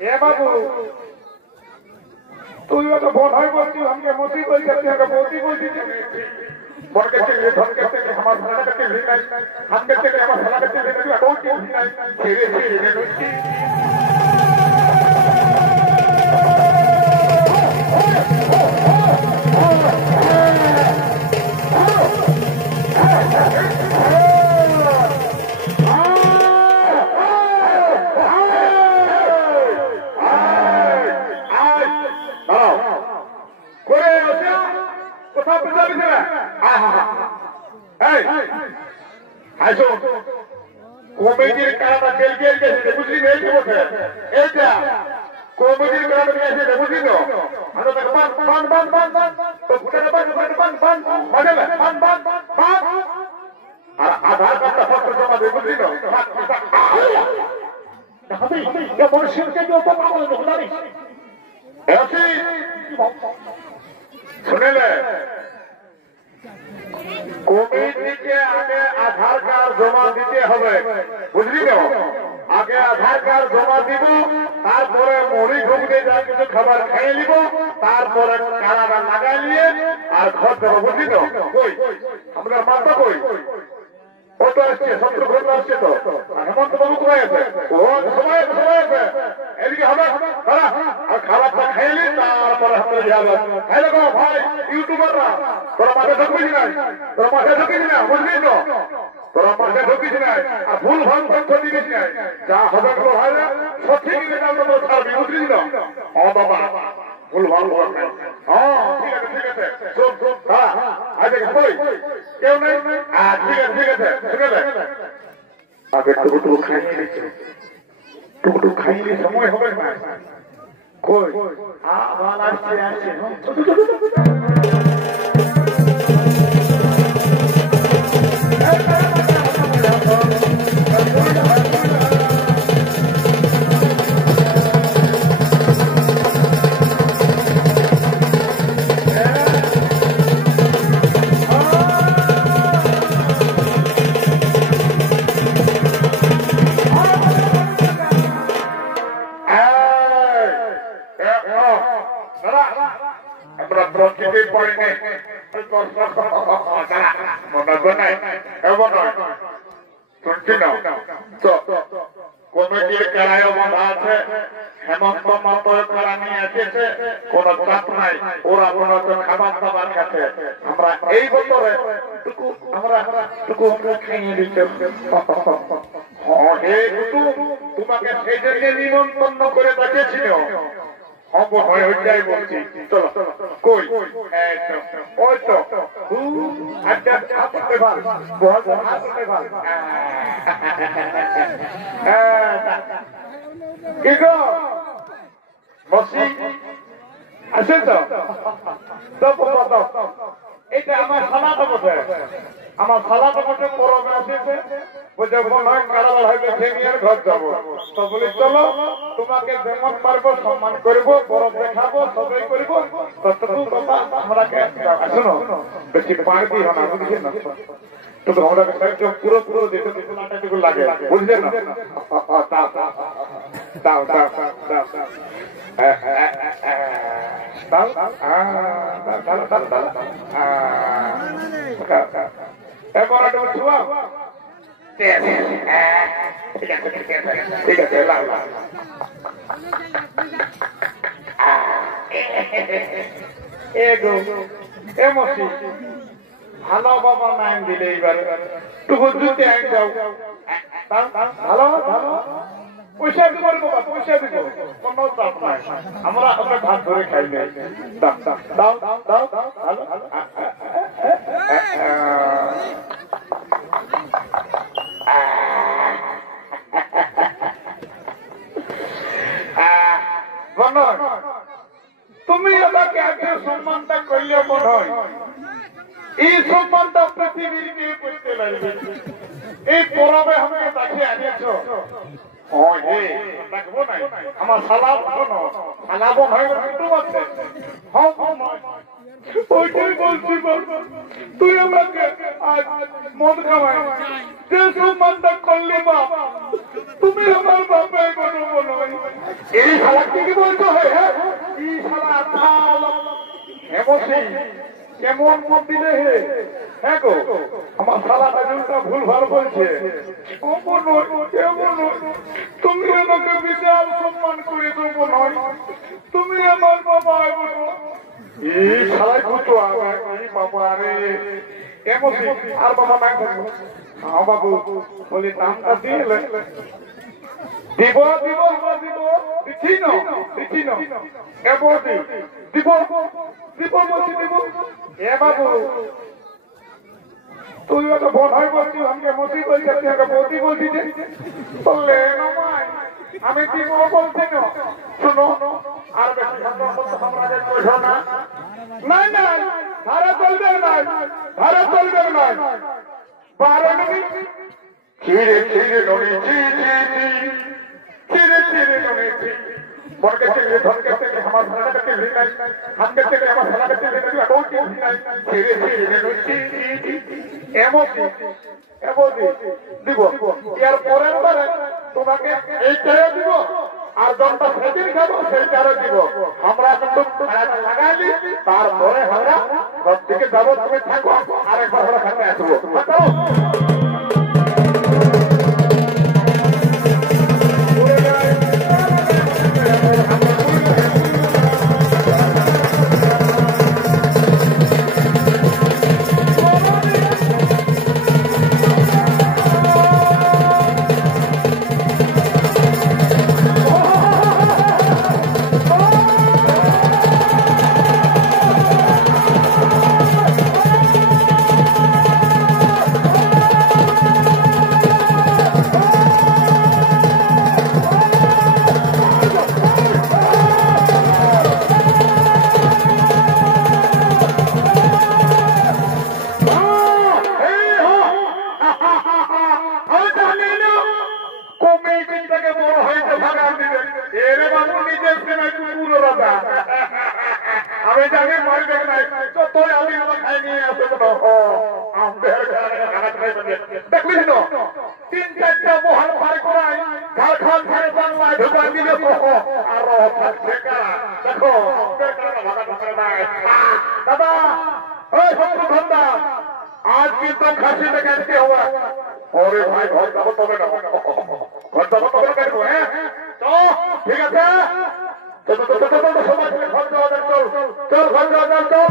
এ বাবু তুই তো বোন হয় বলছিস আমাকে মসি বলছিস আমাকে বৌদি বলছিস বোন কাছে ধন কাছে আমার ভাড়া কাছে ভিড় নাই হাত কাছে আমার ভাড়া কাছে ভিড় নাই কোন কেউ ভিড় নাই ছেড়ে ছেড়ে নইছি কমিটির কারণে তেল গিয়ে গেছে বুঝলি এই বসে এইটা কমিটির কারণে গেছে বুঝলি তো আমরা তো বান বান বান বান বান তো ফুটাতে বান বান বান বান মানে বান বান বান আর আধার কার্ডটা পত্র জমা দেব বুঝলি তো হবে ये मनुष्य के जो ऊपर पागल हो जानी ऐसे सुने ले কমিটিকে আগে আধার কার্ড জমা দিতে হবে বুঝলি তো আগে আধার কার্ড জমা দিব তারপরে মুড়ি ঘুগনি যা কিছু খাবার খেয়ে নিব তারপরে কারাটা লাগাই নিয়ে আর ঘর দেবো বুঝলি তো কই আমরা মাত্রা কই ও তো আসছে শত্রু ঘর আসছে তো হেমন্ত বাবু কোথায় আছে ও সবাই আছে এদিকে হবে আর খাবারটা খেয়ে নি তারপরে আমরা যাবো হ্যালো গো ভাই ইউটিউবাররা তোরা মাঠে ঢুকিস না তোরা মাঠে ঢুকিস না বুঝলি তো তোরা মাঠে ঢুকিস না আর ভুল ভাল তথ্য দিবিস না যা হবে গো ভাই সঠিক রেজাল্ট আমরা ছাড়বি বুঝলি তো ও বাবা ভুল ভাল হবে হ্যাঁ ঠিক আছে শোন শোন হ্যাঁ আজ কই কেউ নেই ঠিক আছে শুনে লে আগে টুকটুক খাইয়ে নিচ্ছে টুকটুক খাইলে সময় হবে না কই আবার আসছে কমিটির কারায় বাধা আছে হেমন্ত মাতর কারা নিয়ে এসেছে কোন চাপ নাই ওরা মনে হচ্ছে খাবার দাবার খাচ্ছে আমরা এই বছরে আমরা খাইয়ে দিচ্ছি তোমাকে সেই জন্য নিমন্ত্রণ করে দেখেছিল বলছি চলো কই ওই তো কি গো বসি আছে তো এইটা আমার সালাটা বটে আমার সালাটা বটে পরবে আসেছে বুঝে নয় কারা হইবে ফেমিয়ার ঘর যাবো তো বলি চলো তোমাকে যেমন পারবো সম্মান করবো পরব দেখাবো সবাই করবো ততটুকু কথা আমরা শোনো বেশি পারবি না বুঝলি না তো আমরা পুরো পুরো দেখে দেখে লাগে বুঝলেন না দাও দাও দাও এবার ছুয়া ঠিক আছে ঠিক আছে ভালো বাবা নাম দিলে এইবারে টুকু জুতে আইন যাও ভালো ভালো পয়সা দিব বাবা পয়সা দিব কোনো চাপ নাই আমরা আমরা ভাত ধরে খাই নাই দাও দাও দাও দাও ভালো তুমি আমাকে এত সম্মানটা করলে মনে হয় এই সম্মানটা পৃথিবীর নিয়ে করতে লাগবে এই পরবে আমাকে দেখে আনিয়েছ আমার সালাম শোনো সালাবন হয়ে কুটুম আছে ওইটাই বলছি বাবা, তুই আমাকে আজ মদ খাওয়াই যে সম্মানটা করলি বাপ, তুমি আমার বাপের কোনো বলো এই শালা কি বলছো? হ্যাঁ এই শালা হেমসি কেমন মত দিলে হে? হ্যাঁ গো আমার শালা কাজটা ভুল ভাল বলছে। তুমি আমাকে বিশাল সম্মান করে দেবো নয়, তুমি আমার বাবা বলো এই শালাই কুতো এই বাবা রে হেমসি আর বাবা নাই থাকবো। হ্যাঁ বাবু বলি নামটা দিলে দিব দিব দিব দিচ্ছি না দিচ্ছি না এব দিব দিব বলছি দিব। এ বাবু তুই তো বোন হয় বলছিস, আমাকে মসি বলছি, আমাকে বৌদি বলছি বললে আমি দিব বলছি না। শুনো আর বেশি আমাদের বোঝো না, নাই নাই ধারে চলবে নাই, ধারে চলবে নাই 12 মিনিট ছিঁড়ে ছিঁড়ে নড়ি ছিঁড়ে ছিঁড়ে নড়ি বর कहते हैं धन कहते हैं हमारा साला कहते हैं नहीं, हम कहते हैं हमारा साला कहते हैं नहीं, अटोल क्यों नहीं? धीरे धीरे नोची एमोसी एमोसी दिबो यार পরের বারে তোমাকে এই টাকা দিব আর দনটা সেদিন খাবো সেই টাকা দিব। আমরা কিন্তু টাকা লাগাইলি তারপরে আমরা ঘর থেকে যাবো, তুমি থাকো আরেকবার আমরা খাতে আসবো। বাতাও আমি জানি মারি দেখ নাই যতই আমি আমার খাই নিয়ে আসে দেখলিস না 3-4টা মহাল পার করাই ঝাড়খণ্ড ধারে বাংলায় ঢুকা দিলে আর থাকছে দেখো দাদা ওই ধন্দা আজ কিন্তু খাসি দেখাতে হওয়া। ওরে ভাই ঘর যাবো তবে না, ঘর যাবো তবে না দেখবো। হ্যাঁ তো ঠিক আছে, সবাই ঘর যাওয়া চল চল ঘর যাওয়া চল।